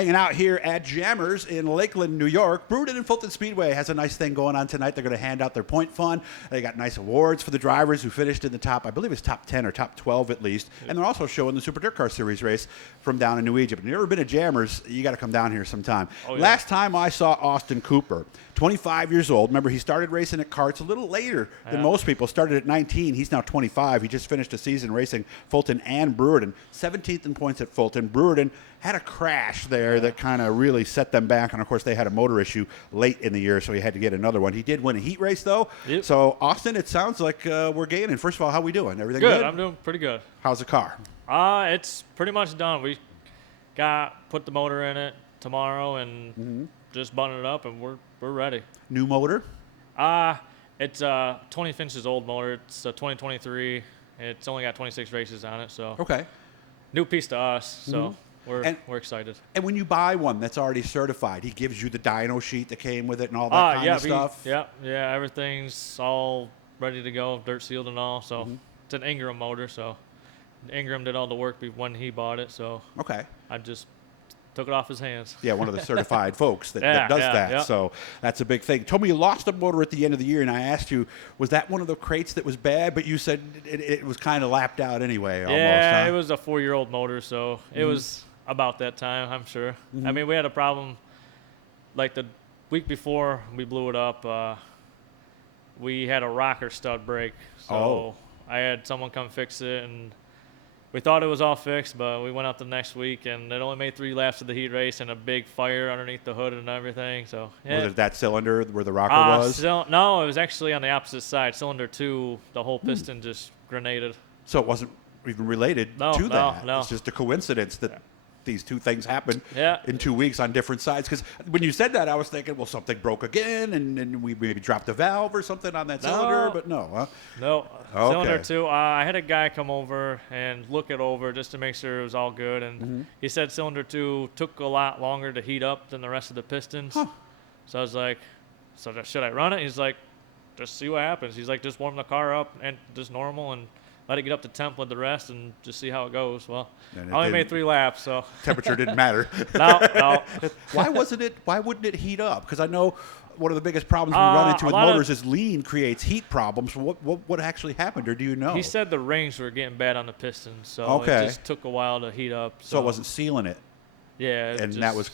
hanging out here at Jammers in Lakeland, New York. Brewton and Fulton Speedway has a nice thing going on tonight. They're going to hand out their point fund. They got nice awards for the drivers who finished in the top, I believe it's top 10 or top 12 at least. And they're also showing the Super DIRTcar Series race from down in New Egypt. If you've never been to Jammers, you got to come down here sometime. Oh, yeah. Last time I saw Austin Cooper, 25 years old. Remember, he started racing at karts a little later than most people. Started at 19. He's now 25. He just finished a season racing Fulton and Brewton. 17th in points at Fulton. Brewton had a crash there that kind of really set them back. And, of course, they had a motor issue late in the year, so he had to get another one. He did win a heat race, though. Yep. So, Austin, it sounds like we're gaining. First of all, how we doing? Everything good? I'm doing pretty good. How's the car? It's pretty much done. We put the motor in it tomorrow and just button it up, and we're ready. New motor? It's 20 inches old motor. It's a 2023. It's only got 26 races on it, so okay. New piece to us, so we're excited. And when you buy one that's already certified, he gives you the dyno sheet that came with it and all that kind of stuff? Yeah, everything's all ready to go, dirt sealed and all. So it's an Ingram motor, so Ingram did all the work when he bought it, so okay. I just took it off his hands. Yeah, one of the certified folks that does that. Yeah. So that's a big thing. Told me you lost a motor at the end of the year, and I asked you, was that one of the crates that was bad? But you said it was kind of lapped out anyway. Yeah, almost, huh? It was a 4-year-old motor, so it was about that time, I'm sure. I mean, we had a problem like the week before we blew it up. We had a rocker stud break, so I had someone come fix it, and we thought it was all fixed, but we went out the next week, and it only made 3 laps of the heat race and a big fire underneath the hood and everything. So was it that cylinder where the rocker was? No, it was actually on the opposite side. Cylinder 2, the whole piston just grenaded. So it wasn't even related to that. No. It's just a coincidence that these two things happened in 2 weeks on different sides. Because when you said that, I was thinking, well, something broke again, and we maybe dropped a valve or something on that cylinder, but no, huh? No. Okay. Cylinder 2, I had a guy come over and look it over just to make sure it was all good, and he said cylinder 2 took a lot longer to heat up than the rest of the pistons. Huh. So I was like, so should I run it? He's like, just see what happens. He's like, just warm the car up and just normal and let it get up to temp with the rest and just see how it goes. Well, I only made 3 laps, so temperature didn't matter. No. Why wouldn't it heat up? Because I know one of the biggest problems we run into with motors is lean creates heat problems. What actually happened, or do you know? He said the rings were getting bad on the pistons, so it just took a while to heat up. So it wasn't sealing it. Yeah. And that was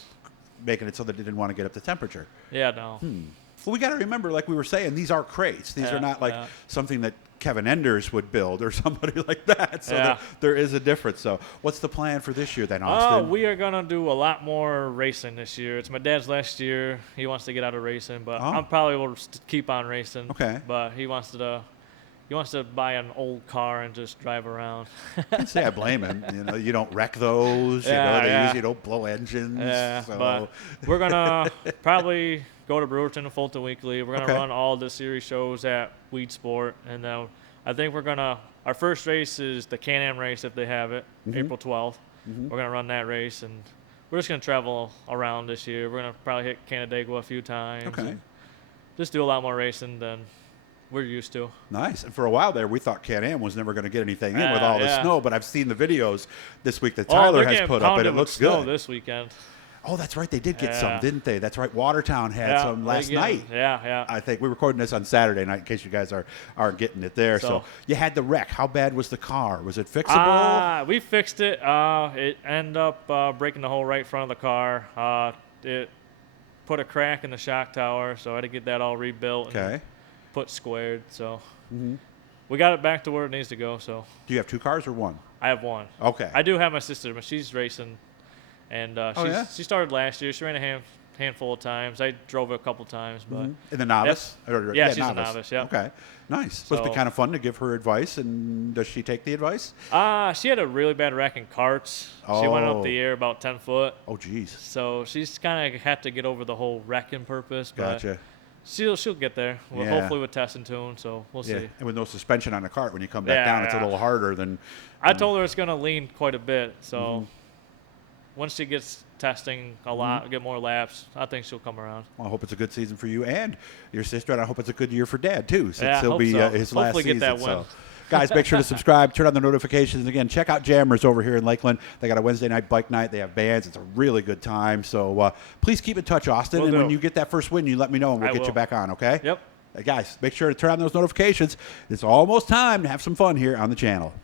making it so that it didn't want to get up to temperature. Yeah, no. Well, we got to remember, like we were saying, these are crates. These are not like something that Kevin Enders would build or somebody like that. So there is a difference. So what's the plan for this year then, Austin? We are going to do a lot more racing this year. It's my dad's last year. He wants to get out of racing, but I probably will keep on racing. Okay. But he wants to buy an old car and just drive around. I can't say I blame him. You don't wreck those. They usually don't blow engines. Yeah, so. But we're going to probably go to Brewton and Fulton Weekly. We're going to run all the series shows at Weed Sport. And then I think our first race is the Can-Am race if they have it, April 12th. We're going to run that race. And we're just going to travel around this year. We're going to probably hit Canandaigua a few times. Okay. Just do a lot more racing than we're used to. Nice. And for a while there, we thought Can-Am was never going to get anything in with all the snow, but I've seen the videos this week that Tyler has put up, and it looks good. This weekend. Oh, that's right. They did get some, didn't they? That's right. Watertown had some last night. Yeah. I think we're recording this on Saturday night in case you guys are getting it there. So you had the wreck. How bad was the car? Was it fixable? We fixed it. It ended up breaking the whole right front of the car. It put a crack in the shock tower, so I had to get that all rebuilt. And put squared. So we got it back to where it needs to go. So do you have 2 cars or 1? I have 1. Okay. I do have my sister, but she's racing. And she started last year. She ran a handful of times. I drove it a couple times. But in the novice? Yeah, she's a novice. Yeah. Okay. Nice. Supposed to be kind of fun to give her advice. And does she take the advice? She had a really bad wreck in karts. She went up the air about 10 foot. Oh, geez. So she's kind of had to get over the whole wrecking purpose. Gotcha. She'll get there. Well, hopefully with test and tune, so we'll see. And with no suspension on the cart, when you come back down, it's a little harder than. I told her it's going to lean quite a bit, so once she gets testing a lot, get more laps, I think she'll come around. Well, I hope it's a good season for you and your sister, and I hope it's a good year for Dad too, since it'll be so. his hopefully last season. Get that win. So Guys, make sure to subscribe, turn on the notifications. And again, check out Jammers over here in Lakeland. They got a Wednesday night bike night. They have bands. It's a really good time. So please keep in touch, Austin. Will and do. when you get that first win, you let me know, and we'll I get will. you back on, okay? Yep. Guys, make sure to turn on those notifications. It's almost time to have some fun here on the channel.